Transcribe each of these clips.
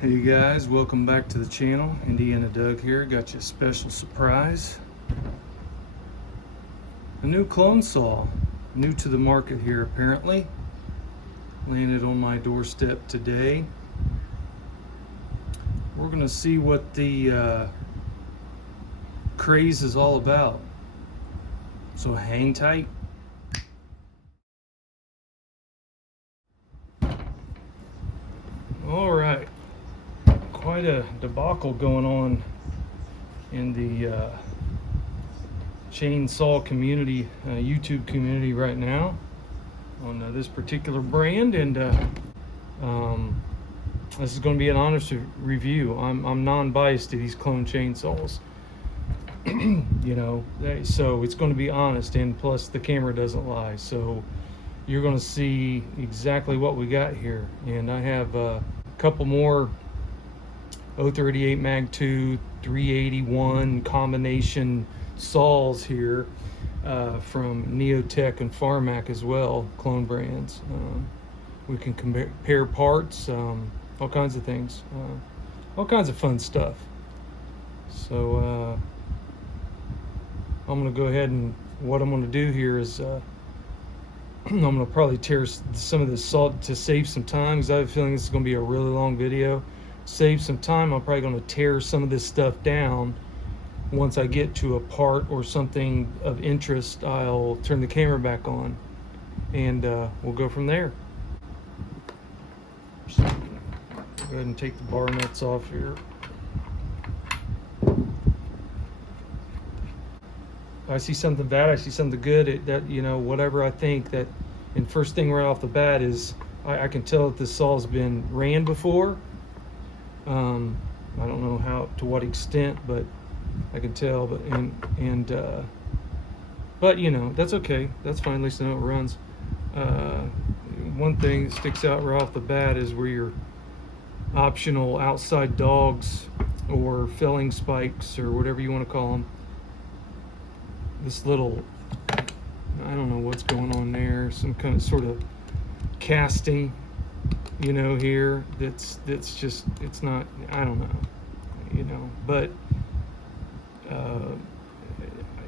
Hey guys, welcome back to the channel. Indiana Doug here. Got you a special surprise. A new clone saw, new to the market here apparently. Landed on my doorstep today. We're gonna see what the craze is all about. So hang tight. All right. Quite a debacle going on in the chainsaw community, YouTube community right now on this particular brand, and this is going to be an honest review. I'm non-biased to these clone chainsaws, you know, so it's going to be honest, and plus the camera doesn't lie, so you're going to see exactly what we got here. And I have a couple more 038 Mag 2 381 combination saws here from Neotech and Pharmac as well, clone brands. We can compare parts, all kinds of things, all kinds of fun stuff. So I'm going to go ahead, and what I'm going to do here is I'm going to probably tear some of this saw to save some time, because I have a feeling this is going to be a really long video. Save some time, I'm probably going to tear some of this stuff down. Once I get to a part or something of interest, I'll turn the camera back on, and we'll go from there. Just go ahead and take the bar nuts off here. I see something bad, I see something good, that, you know, whatever I think that, and first thing right off the bat is I can tell that this saw's been ran before. I don't know how, to what extent, but I can tell. But but you know, that's okay. That's fine. At least I know it runs. One thing that sticks out right off the bat is where your optional outside dogs or felling spikes or whatever you want to call them. This little, I don't know what's going on there. Some kind of sort of casting, you know, here that's just, it's not, I don't know, you know, but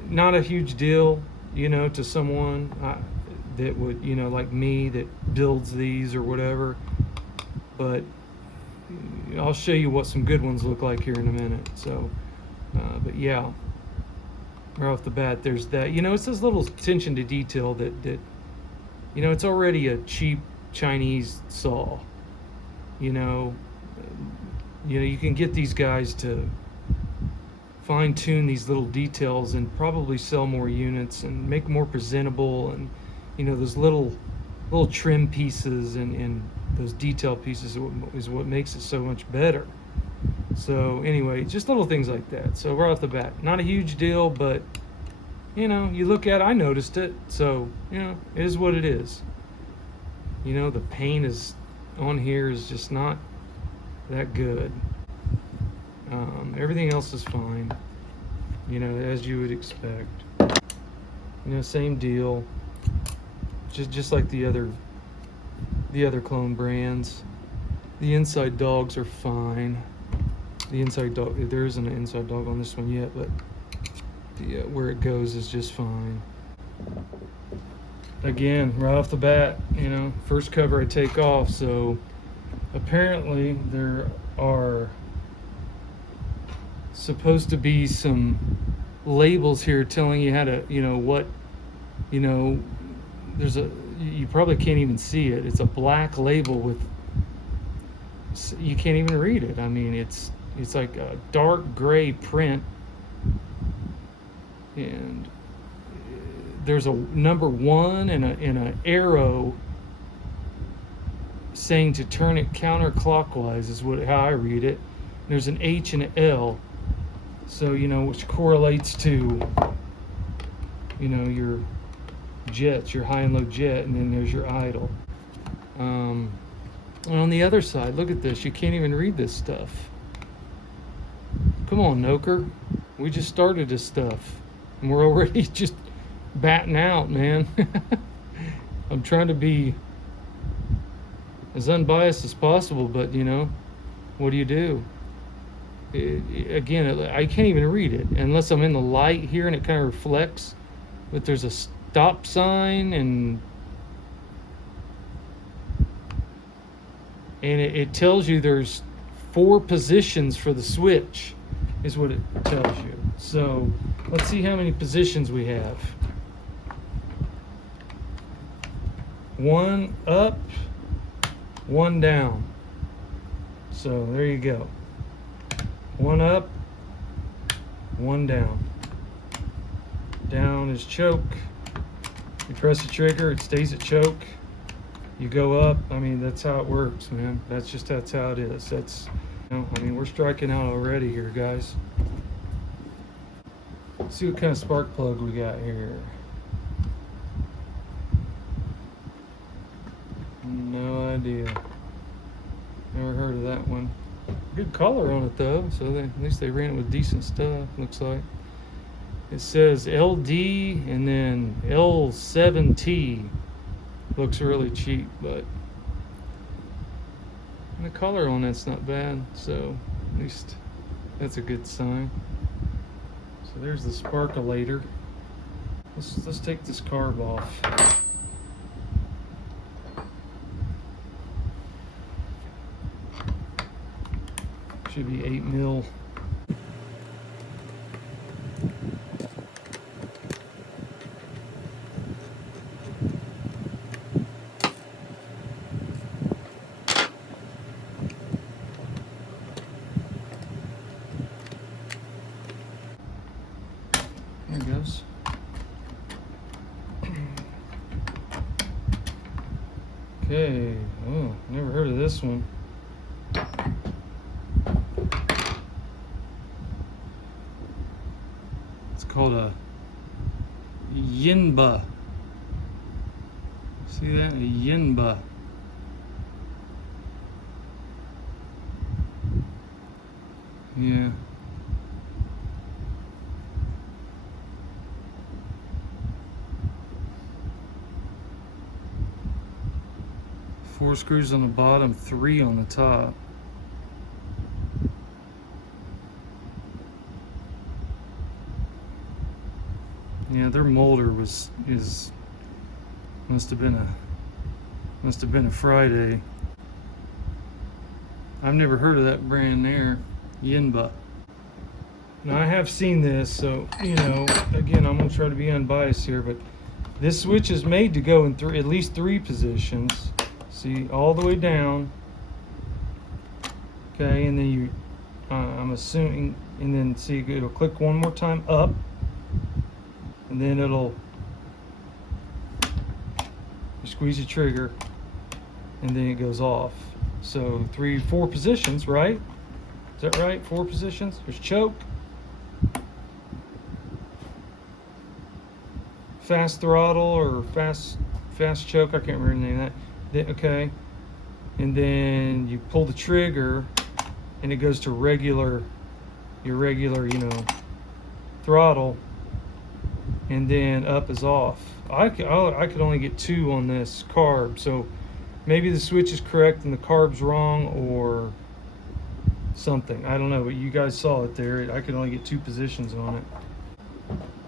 not a huge deal, you know, to someone that would, you know, like me, that builds these or whatever. But I'll show you what some good ones look like here in a minute. So but yeah, right off the bat, there's that, you know, it's this little attention to detail that you know, it's already a cheap Chinese saw. You know, you can get these guys to fine-tune these little details and probably sell more units and make more presentable, and you know, those little trim pieces and those detail pieces is what makes it so much better. So anyway, just little things like that. So right off the bat, not a huge deal, but you know, you look at it, I noticed it, so you know, it is what it is. You know, the paint is on here is just not that good. Everything else is fine, you know, as you would expect. You know, same deal, just like the other clone brands. The inside dogs are fine. The inside dog, there isn't an inside dog on this one yet, but the where it goes is just fine. Again, right off the bat, you know, first cover I take off. So apparently there are supposed to be some labels here telling you how to, you know, what, you know, there's a, you probably can't even see it. It's a black label with, you can't even read it. I mean, it's like a dark gray print, and there's a number 1 and an arrow saying to turn it counterclockwise is how I read it. There's an H and an L, so you know, which correlates to, you know, your jets, your high and low jet, and then there's your idle. And on the other side, look at this, you can't even read this stuff. Come on, Noker, we just started this stuff and we're already just batting out, man. I'm trying to be as unbiased as possible, but you know, what do you do? Again, I can't even read it unless I'm in the light here and it kind of reflects. But there's a stop sign and it tells you there's 4 positions for the switch, is what it tells you. So let's see how many positions we have. 1 up, 1 down. So there you go. 1 up, 1 down. Down is choke. You press the trigger, it stays at choke. You go up. I mean, that's how it works, man. That's how it is. That's, you know, I mean, we're striking out already here, guys. Let's see what kind of spark plug we got here. No idea. Never heard of that one. Good color on it though, so at least they ran it with decent stuff, looks like. It says LD and then L7T. Looks really cheap, but the color on that's not bad, so at least that's a good sign. So there's the sparkulator. Let's take this carb off. Should be 8 mil. There it goes. Okay. Oh, never heard of this one. It's called a Yinba. See that? A Yinba. Yeah. Four screws on the bottom, 3 on the top. Yeah, their molder must have been a Friday. I've never heard of that brand there, Yinba. Now I have seen this, so you know, again, I'm gonna try to be unbiased here, but this switch is made to go in at least 3 positions. See, all the way down. Okay, and then I'm assuming, and then see, it'll click one more time up, and then you squeeze the trigger, and then it goes off. So 4 positions, right? Is that right? 4 positions. There's choke, fast throttle, or fast choke. I can't remember the name of that. Okay, and then you pull the trigger, and it goes to your regular, you know, throttle, and then up is off. I could only get 2 on this carb, so maybe the switch is correct and the carb's wrong, or something. I don't know, but you guys saw it there. I could only get 2 positions on it.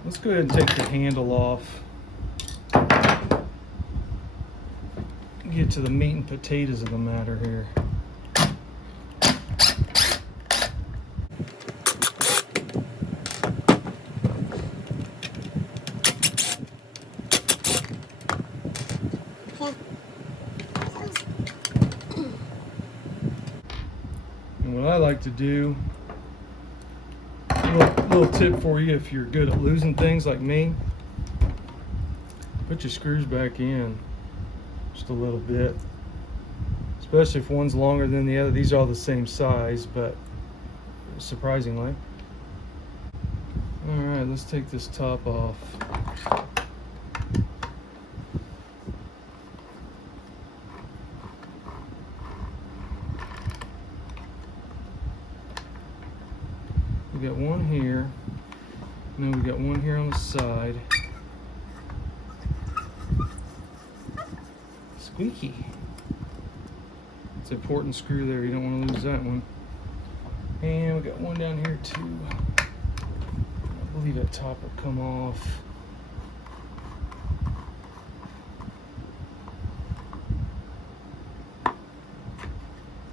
Let's go ahead and take the handle off. Get to the meat and potatoes of the matter here. And what I like to do, little tip for you if you're good at losing things like me, put your screws back in just a little bit, especially if one's longer than the other. These are all the same size, but surprisingly. All right, let's take this top off. We got one here, and then we got one here on the side. Squeaky. It's an important screw there. You don't want to lose that one. And we got one down here too. I believe that top will come off.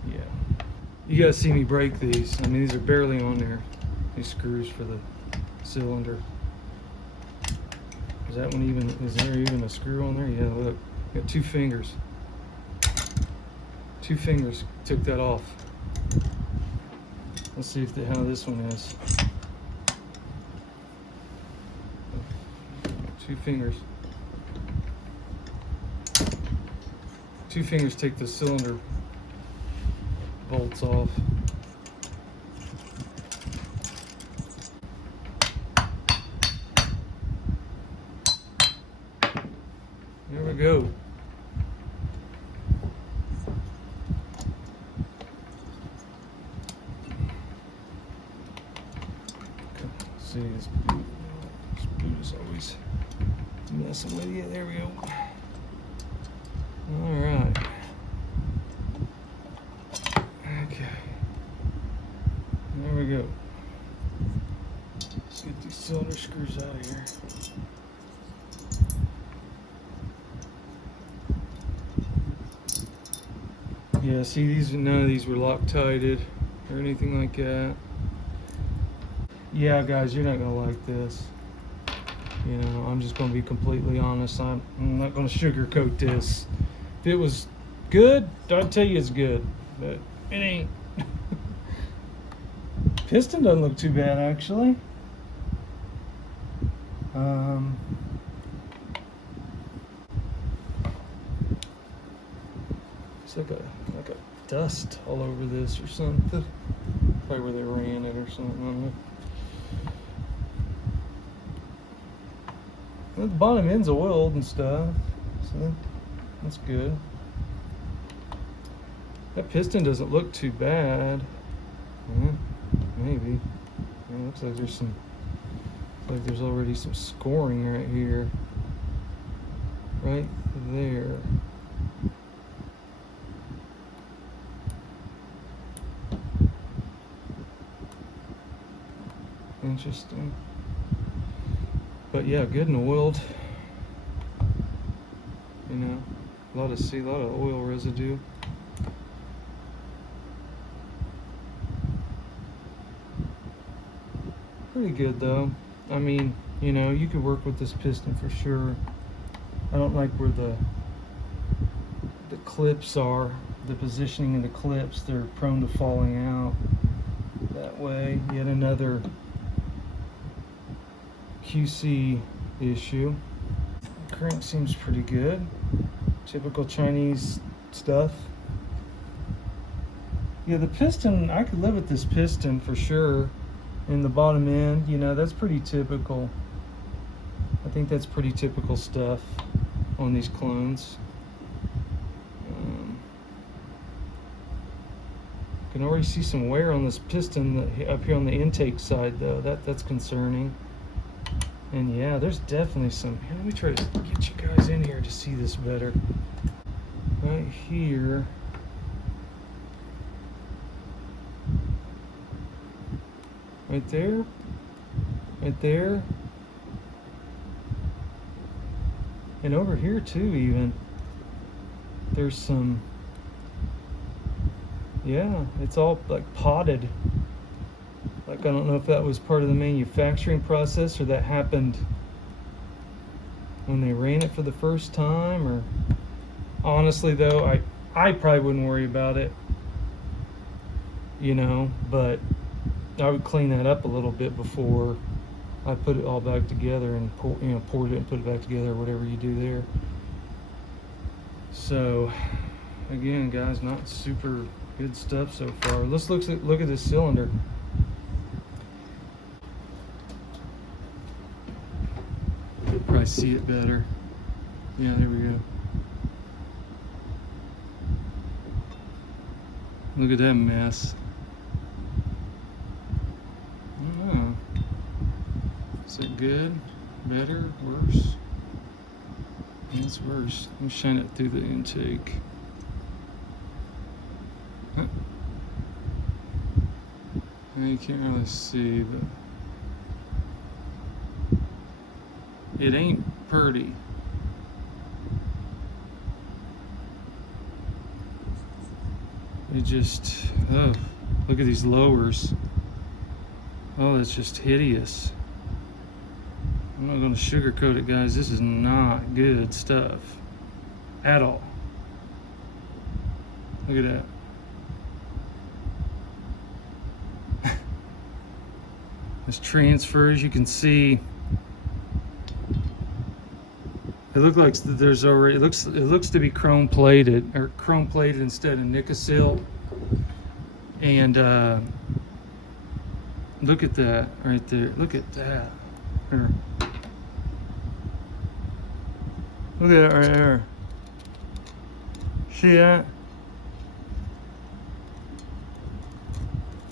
Yeah. You guys see me break these. I mean, these are barely on there. These screws for the cylinder. Is that one even, is there even a screw on there? Yeah, look, got 2 fingers. 2 fingers took that off. Let's see if how this one is. 2 fingers. 2 fingers take the cylinder bolts off. There we go. See, this boot is always messing with you. There we go. All right. Okay. There we go. Let's get these cylinder screws out of here. Yeah, see, these, none of these were Loctited or anything like that. Yeah, guys, you're not gonna like this. You know, I'm just gonna be completely honest. I'm not gonna sugarcoat this. If it was good, I'd tell you it's good, but it ain't. Piston doesn't look too bad, actually. It's like a dust all over this or something. Probably where they ran it or something. I don't know. The bottom end's oiled and stuff, so that's good. That piston doesn't look too bad. Yeah, maybe. Yeah, looks like there's already some scoring right here, right there. Interesting. But yeah, good and oiled. You know, a lot of oil residue. Pretty good though. I mean, you know, you could work with this piston for sure. I don't like where the clips are, the positioning of the clips. They're prone to falling out that way. Yet another QC issue. The crank seems pretty good. Typical Chinese stuff. Yeah, the piston, I could live with this piston for sure. In the bottom end, you know, that's pretty typical. I think that's pretty typical stuff on these clones. Can already see some wear on this piston up here on the intake side though. That's concerning. And yeah, there's definitely some. Here, let me try to get you guys in here to see this better. Right here. Right there. Right there. And over here too, even. There's some. Yeah, it's all like potted. Like, I don't know if that was part of the manufacturing process or that happened when they ran it for the first time, or honestly though, I probably wouldn't worry about it, you know, but I would clean that up a little bit before I put it all back together and poured it and put it back together, or whatever you do there. So again, guys, not super good stuff so far. Let's look at this cylinder. Probably see it better. Yeah, there we go. Look at that mess. I don't know. Is it good? Better? Worse? Yeah, it's worse. Let me shine it through the intake. Huh. You can't really see, but it ain't pretty. It just, oh, look at these lowers. Oh, it's just hideous. I'm not going to sugarcoat it, guys. This is not good stuff at all. Look at that. This transfers, you can see. It looks like there's already. It looks to be chrome plated, or chrome plated instead of Nicosil. And look at that right there. Look at that. Here. Look at that right there. See that?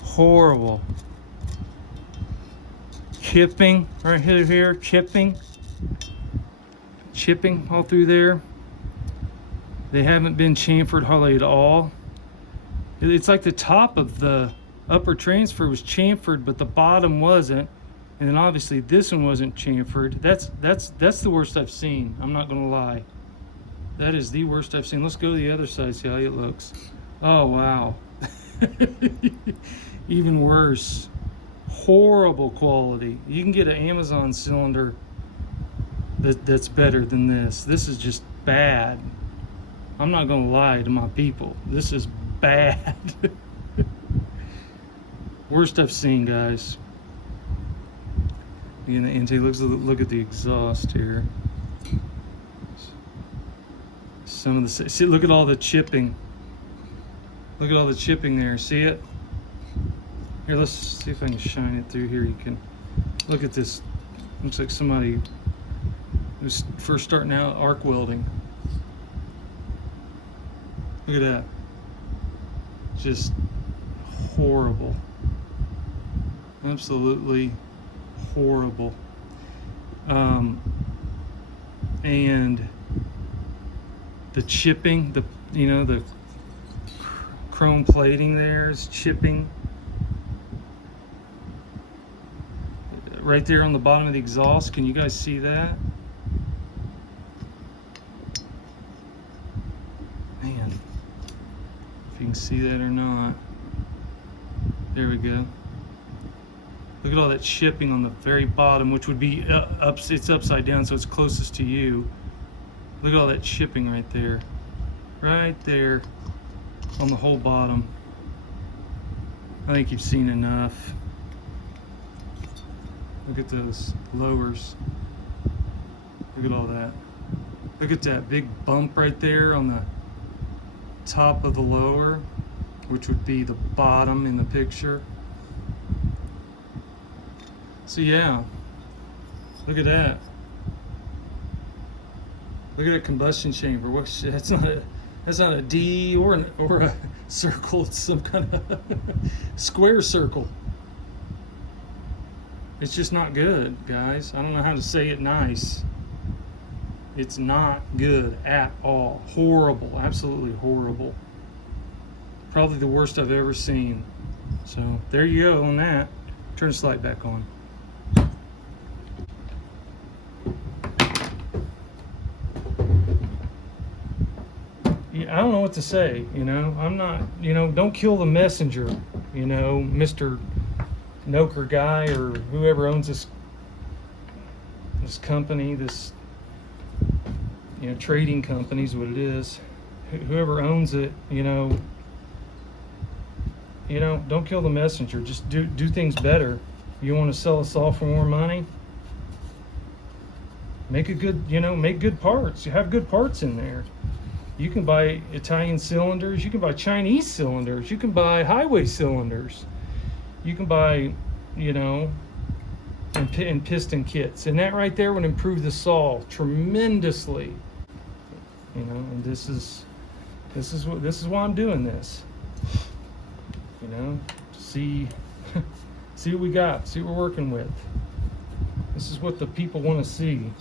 Horrible. Chipping right here. Chipping all through there. They haven't been chamfered hardly at all. It's like the top of the upper transfer was chamfered, but the bottom wasn't. And then obviously this one wasn't chamfered. That's the worst I've seen. I'm not gonna lie. That is the worst I've seen. Let's go to the other side, see how it looks. Oh wow. Even worse. Horrible quality. You can get an Amazon cylinder that's better than this. This is just bad. I'm not gonna lie to my people. This is bad. Worst I've seen, guys. Again, the intake. Look at the exhaust here. Some of the, see, look at all the chipping. Look at all the chipping there. See it? Here, let's see if I can shine it through here. You can look at this. Looks like somebody who's first starting out arc welding. Look at that. Just horrible. Absolutely horrible. And the chipping, the chrome plating there is chipping. Right there on the bottom of the exhaust. Can you guys see that? Man, if you can see that or not. There we go. Look at all that chipping on the very bottom, which would be it's upside down, so it's closest to you. Look at all that chipping right there. Right there on the whole bottom. I think you've seen enough. Look at those lowers. Look at all that. Look at that big bump right there on the top of the lower, which would be the bottom in the picture. So yeah, look at that. Look at a combustion chamber. That's not a D or a circle. It's some kind of square circle. It's just not good, guys. I don't know how to say it nice. It's not good at all. Horrible, absolutely horrible. Probably the worst I've ever seen. So there you go on that. Turn the slide back on. Yeah, I don't know what to say, I'm not, don't kill the messenger, Mr. Noker guy or whoever owns this company, this trading company is what it is. Whoever owns it, don't kill the messenger. Just do things better. You want to sell us all for more money? Make a good, make good parts. You have good parts in there. You can buy Italian cylinders. You can buy Chinese cylinders. You can buy highway cylinders. You can buy, and piston kits, and that right there would improve the saw tremendously. And this is why I'm doing this. See see what we got. See what we're working with. This is what the people want to see.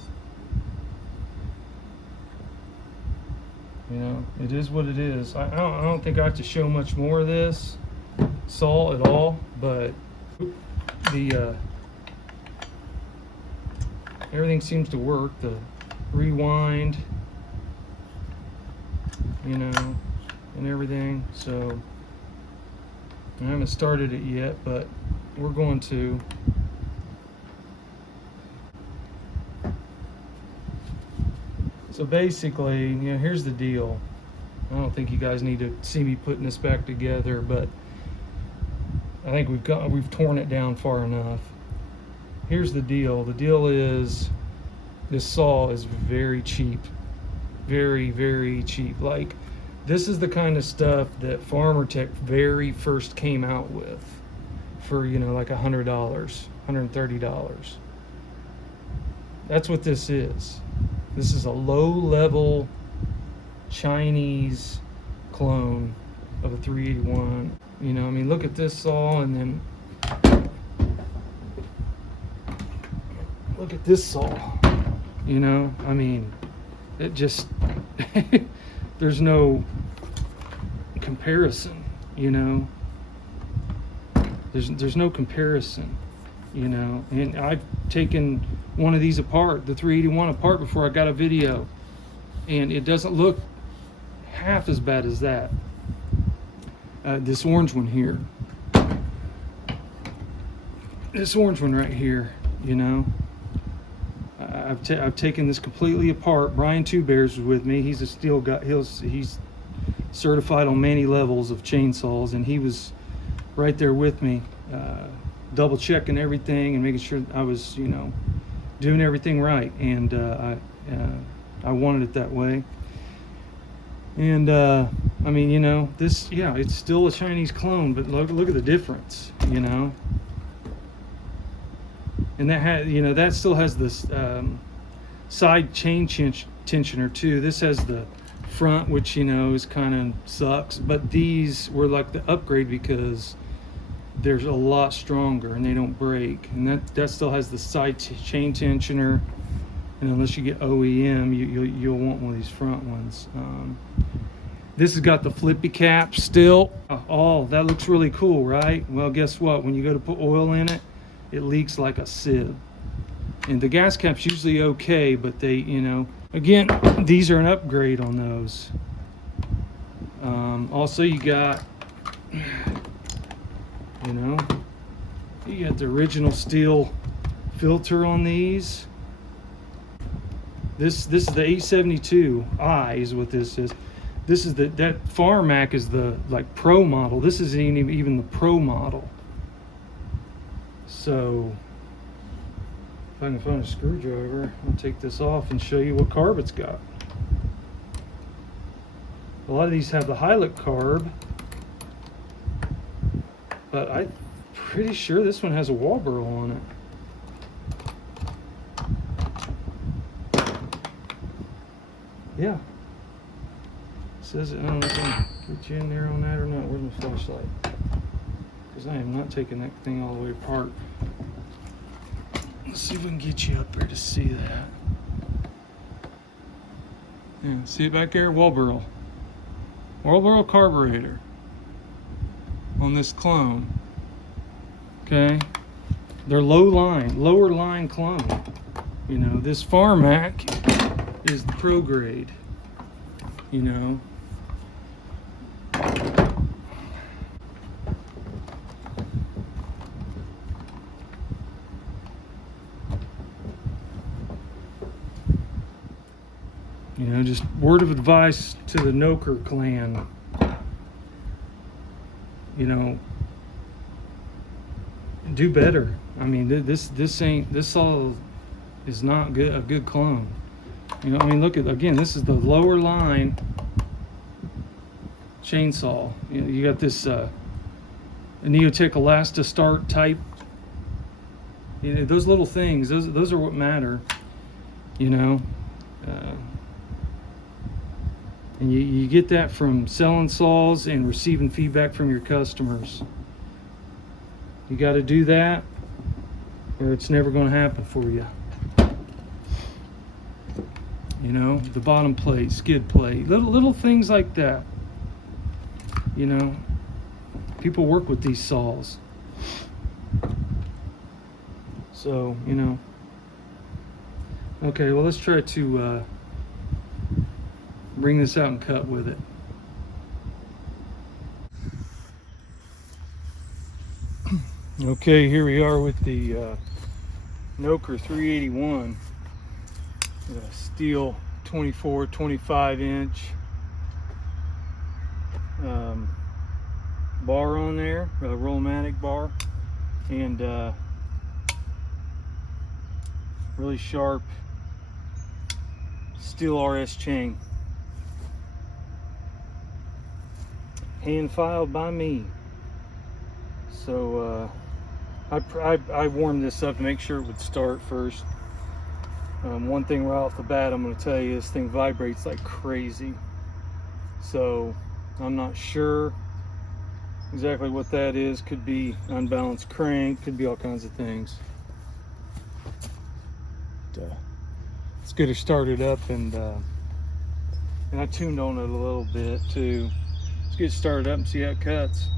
It is what it is. I don't think I have to show much more of this saw at all, but everything seems to work. The rewind, you know, and everything. So I haven't started it yet, but we're going to. So basically, you know, here's the deal. I don't think you guys need to see me putting this back together, but I think we've torn it down far enough. Here's the deal. The deal is this saw is very cheap. Very, very cheap. Like, this is the kind of stuff that Farmer Tech very first came out with for, you know, like $100, $130. That's what this is. This is a low-level Chinese clone of a 381. You know, I mean, look at this saw, and then look at this saw. You know, I mean, it just there's no comparison. You know, there's no comparison. You know, and I've taken one of these apart, the 381 apart, before I got a video, and it doesn't look half as bad as that. This orange one here, this orange one right here, you know, I've taken this completely apart. Brian Two Bears was with me. He's a Stihl guy. He's certified on many levels of chainsaws, and he was right there with me, double checking everything and making sure I was, you know, doing everything right. And I wanted it that way. And I mean, you know, this, yeah, it's still a Chinese clone, but look at the difference, you know. And that you know, that still has this side chain tensioner too. This has the front, which, you know, is kind of sucks, but these were like the upgrade because they're a lot stronger and they don't break. And that still has the side chain tensioner. And unless you get OEM, you'll want one of these front ones. This has got the flippy cap still. Oh, that looks really cool, right? Well, guess what? When you go to put oil in it, it leaks like a sieve. And the gas cap's usually okay, but they, you know, again, these are an upgrade on those. Also, you got, you know, you got the original Stihl filter on these. This is the 872i is what this is. This is that Farmac is the like pro model. This isn't even the pro model. So if I can find a screwdriver, I'll take this off and show you what carb it's got. A lot of these have the Hylic carb, but I'm pretty sure this one has a wall burl on it. Yeah. It says it. I don't know if I can get you in there on that or not. Where's my flashlight? Because I am not taking that thing all the way apart. Let's see if we can get you up there to see that. Yeah, see it back there? Wall burl. Wall burl carburetor on this clone. Okay. They're lower line clone. You know, this Farmac is the pro grade, you know. You know, just word of advice to the Noker clan. You know, do better. I mean, this saw is not good, a good clone. You know, I mean, look at, again, this is the lower line chainsaw. You know, you got this Neotech Elasta start type. You know, those little things, those are what matter. You know, and you get that from selling saws and receiving feedback from your customers. You got to do that, or it's never going to happen for you. You know, the bottom plate, skid plate, little things like that. You know, people work with these saws. So, you know. Okay, well, let's try to bring this out and cut with it. Okay, here we are with the Noker 381, Stihl 24, 25 inch bar on there, a rollmatic bar, and really sharp Stihl RS chain. Hand filed by me. So I warmed this up to make sure it would start first. One thing right off the bat I'm going to tell you, this thing vibrates like crazy. So I'm not sure exactly what that is. Could be unbalanced crank, could be all kinds of things. Let's get her started up, and I tuned on it a little bit too. Let's get started up and see how it cuts.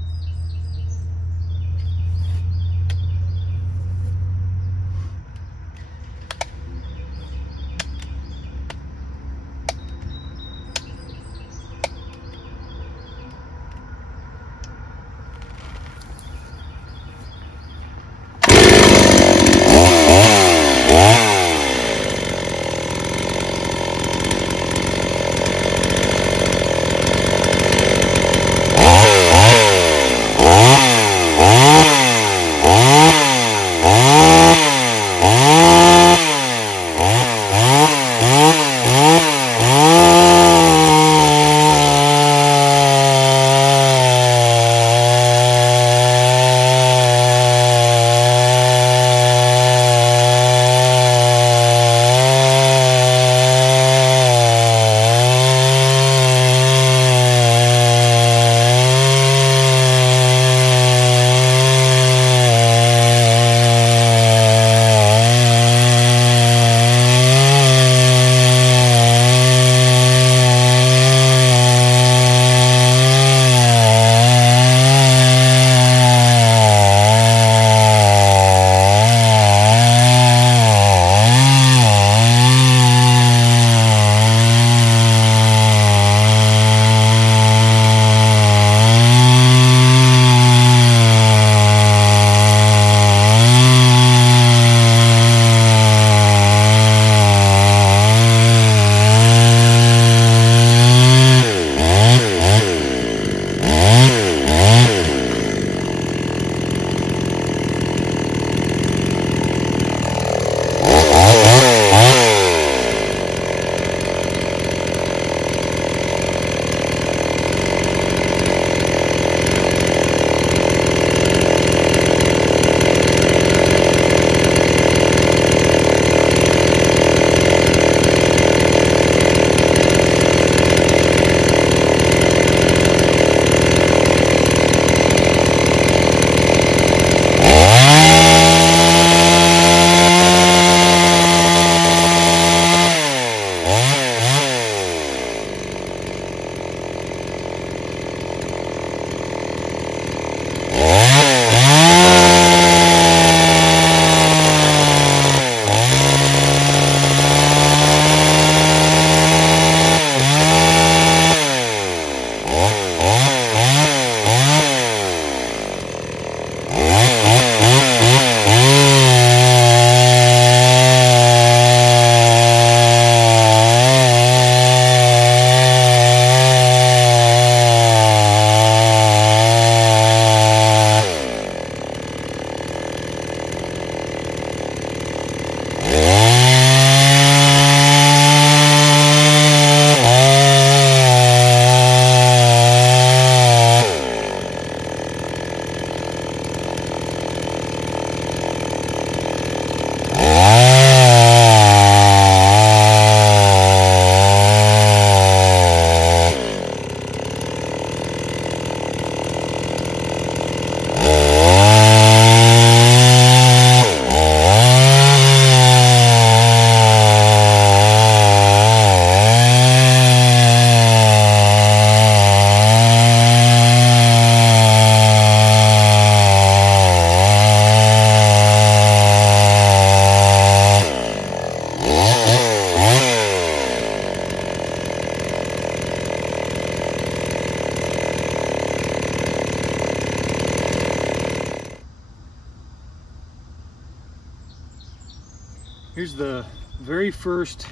Here's the very first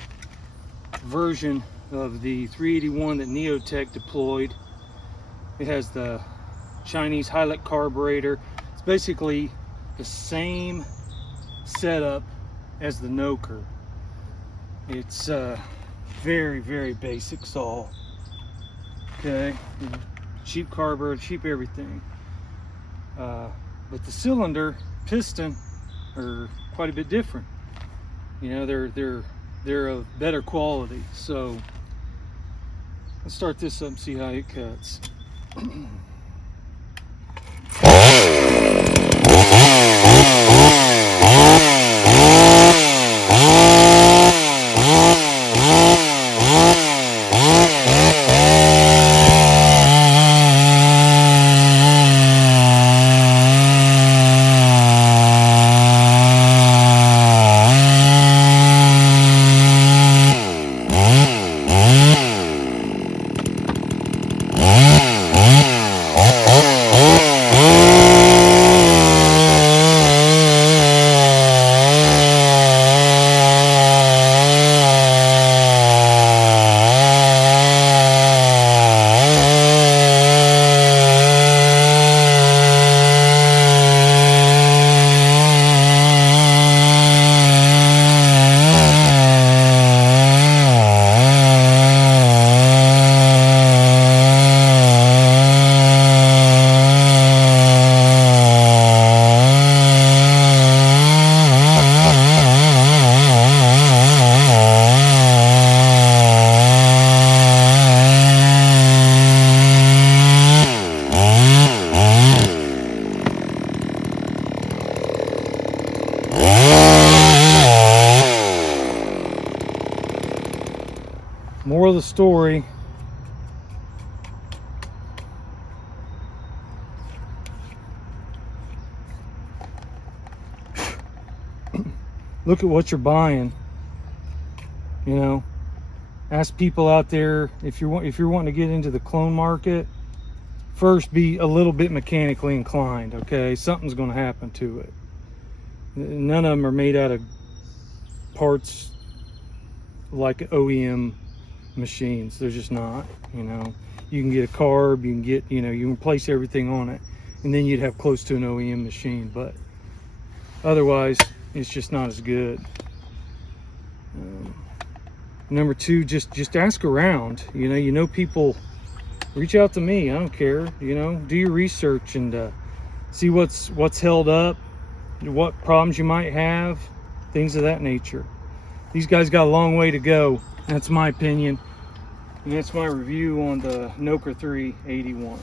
version of the 381 that Neotech deployed. It has the Chinese Hilux carburetor. It's basically the same setup as the Noker. It's very, very basic saw. Okay, cheap carburetor, cheap everything. But the cylinder, piston are quite a bit different. You know, they're of better quality. So let's start this up and see how it cuts. Moral of the story, look at what you're buying. You know, ask people out there, if you're wanting to get into the clone market, first be a little bit mechanically inclined. Okay, something's going to happen to it. None of them are made out of parts like OEM machines. They're just not. You know, you can get a carb, you can get, you know, you can place everything on it, and then you'd have close to an OEM machine, but otherwise it's just not as good. Number two, just ask around. You know people. Reach out to me, I don't care. You know, do your research and see what's held up, what problems you might have, things of that nature. These guys got a long way to go. That's my opinion. And that's my review on the Noker 381.